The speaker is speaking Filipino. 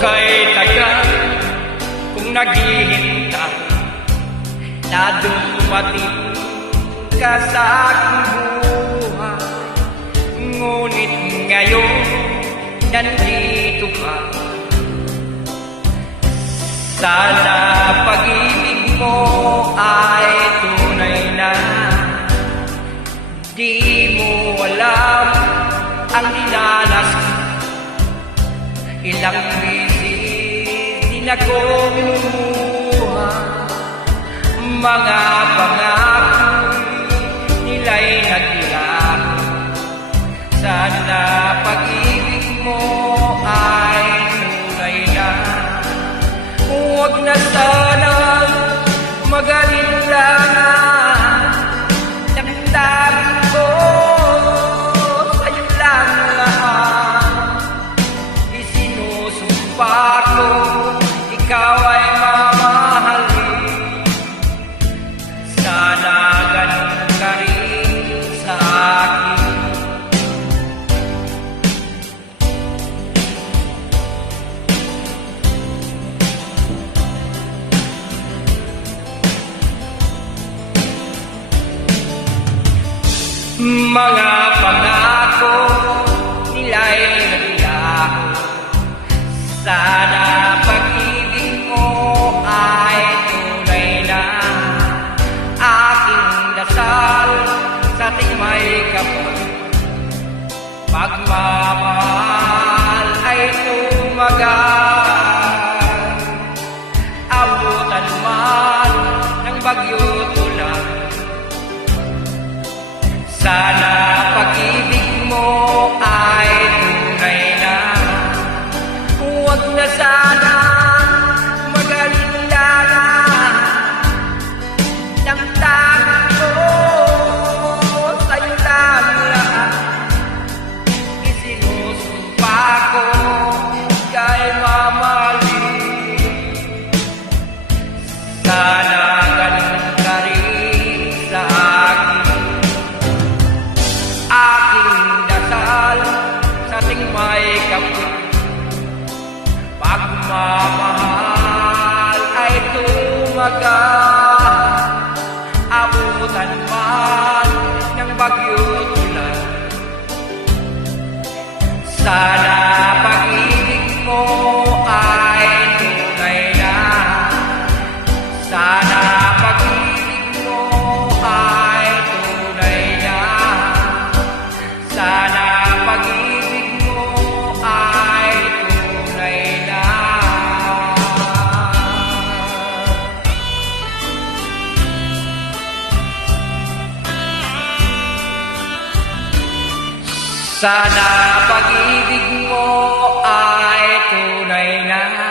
kay tagal kung naghihintay na dumating ka sa aking buhay. Ngunit ngayon nandito ka. Sana pag-ibig mo ay tunay na. Di mo alam ang dinanas ko. Ilang beses din ako lumuha. Mga pangako nila'y naglaho. Sana pag-ibig mo ay tunay na. Huwag na sana mag-alinlangan. Damdamin ko sa'yo lang lahat. Isinusumpa ko ikaw ay mamahalin. Sana ganun ka rin sa akin. Mga pangako nila'y naglaho. Sana pag-ibig mo ay tunay na. Aking dasal sa ating may kapal. Pagmamahal ay tumagal. Abutan man ng bagyo tulan. Sana pag-ibig mo ay tunay na. Huwag na sana mag-alinlangan. Damdamin ko sa'yo lang lahat. Isinusumpa ko kay mamahalin. Sana ganun ka rin sa akin. Aking dasal sa ating may kapal. Pagmamahal ay tumagal. Abutan man ng bagyo tulan. Sana pag-ibig mo ay tunay na. Sana pag-ibig mo ay tunay na. Sana pag-ibig mo ay tunay na. Sana pag-ibig mo ay tunay na.